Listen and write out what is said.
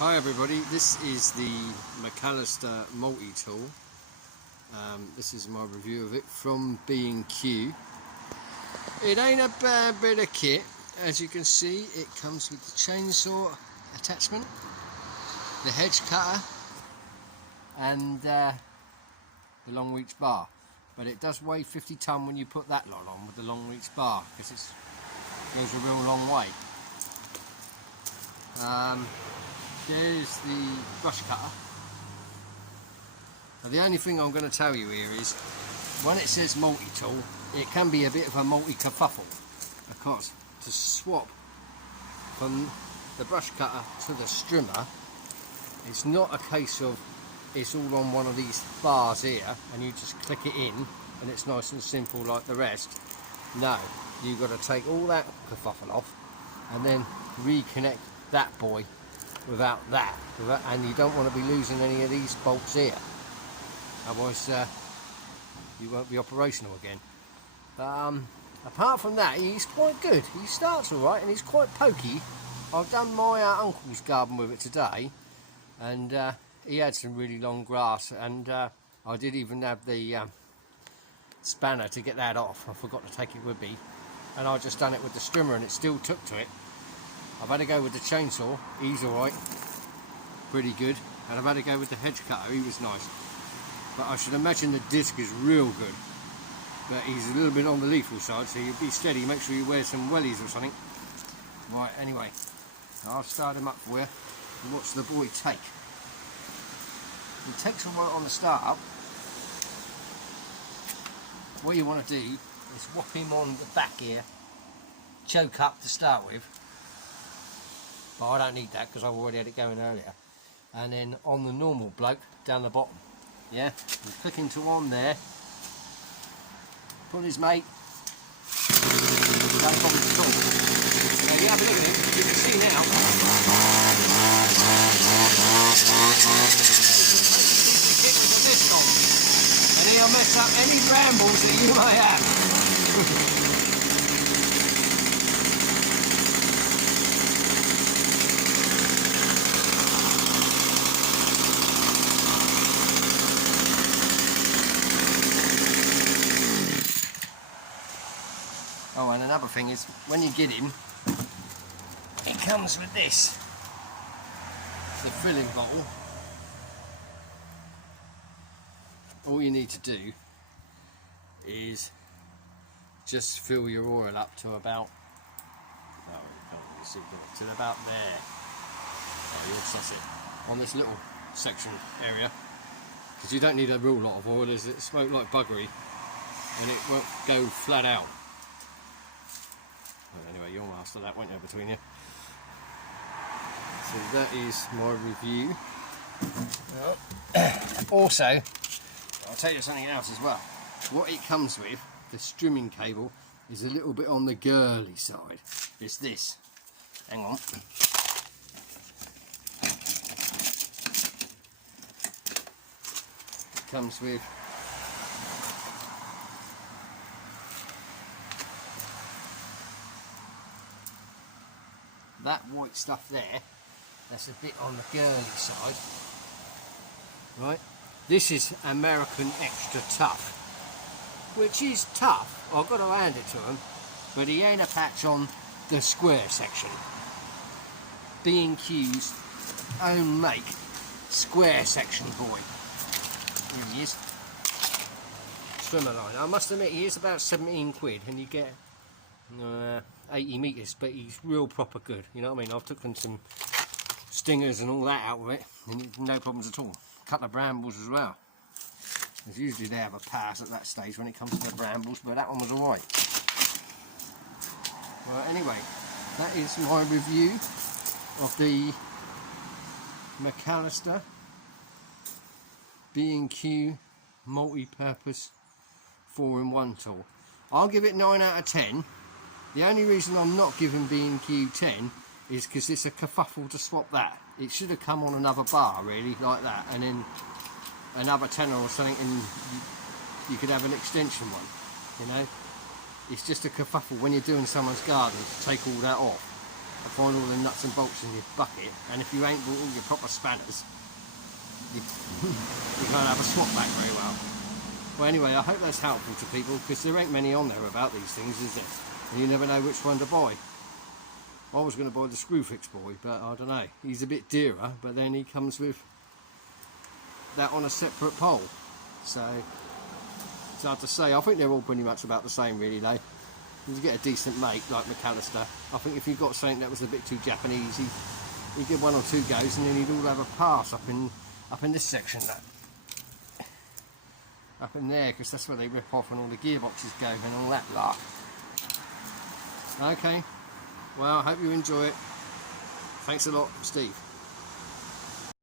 Hi everybody, this is the Macallister multi-tool. This is my review of it from B&Q. It ain't a bad bit of kit. As you can see, it comes with the chainsaw attachment, the hedge cutter and the long reach bar. But it does weigh 50 tonne when you put that lot on with the long reach bar, because it goes a real long way. There's the brush cutter. Now, the only thing I'm going to tell you here is, when it says multi-tool, it can be a bit of a multi-kerfuffle, because to swap from the brush cutter to the strimmer, it's not a case of it's all on one of these bars here and you just click it in and it's nice and simple like the rest. No, you've got to take all that kerfuffle off and then reconnect that boy without that, and you don't want to be losing any of these bolts here, otherwise you won't be operational again. Apart from that, he's quite good. He starts alright and he's quite pokey. I've done my uncle's garden with it today, and he had some really long grass, and I did even have the spanner to get that off. I forgot to take it with me, and I just done it with the strimmer and it still took to it. I've had to go with the chainsaw, he's alright, pretty good, and I've had to go with the hedge cutter, he was nice. But I should imagine the disc is real good, but he's a little bit on the lethal side, so you be steady, make sure you wear some wellies or something. Right, anyway, I'll start him up for you and watch the boy take. He takes a while on the start up. What you want to do is whop him on the back here, choke up to start with. But I don't need that because I've already had it going earlier. And then on the normal bloke down the bottom. Yeah, and click into on there. Pull his mate. No problem at all. So you have a look at him, you can see now. Kick with the disc on. And he'll mess up any brambles that you may have. Oh, and another thing is, when you get him, it comes with this, the filling bottle. All you need to do is just fill your oil up to about, oh, you can't really see that, to about there. Oh, you'll suss it on this little section area, because you don't need a real lot of oil, as it smoke like buggery and it won't go flat out. Well, anyway, you'll master that, won't you, between you? So that is my review. Also, I'll tell you something else as well. What it comes with, the strimming cable, is a little bit on the girly side. It's this. Hang on. It comes with that white stuff there. That's a bit on the girly side, right? This is American Extra Tough, which is tough, I've got to hand it to him, but he ain't a patch on the square section. B&Q's own make square section boy. Here he is. Swimmer line. I must admit, he is about 17 quid and you get 80 metres, but he's real proper good, you know what I mean? I've taken some stingers and all that out of it, and no problems at all. Cut the brambles as well. Because usually they have a pass at that stage when it comes to the brambles, but that one was alright. Well, anyway, that is my review of the Macallister B&Q multi-purpose 4-in-1 tool. I'll give it 9 out of 10. The only reason I'm not giving B&Q 10 is because it's a kerfuffle to swap that. It should have come on another bar, really, like that, and then another tenner or something, and you could have an extension one, you know. It's just a kerfuffle when you're doing someone's garden to take all that off. and find all the nuts and bolts in your bucket, and if you ain't bought all your proper spanners, you can't have a swap back very well. Well, anyway, I hope that's helpful to people, because there ain't many on there about these things, is there? And you never know which one to buy. I was going to buy the Screwfix boy, but I don't know. He's a bit dearer, but then he comes with that on a separate pole. So, it's hard to say. I think they're all pretty much about the same, really, though. You get a decent make like Macallister. I think if you got something that was a bit too Japanese, he'd give 1 or 2 goes, and then he'd all have a pass up in this section, up in there, because that's where they rip off and all the gearboxes go and all that lot. Okay, well, I hope you enjoy it. Thanks a lot, Steve.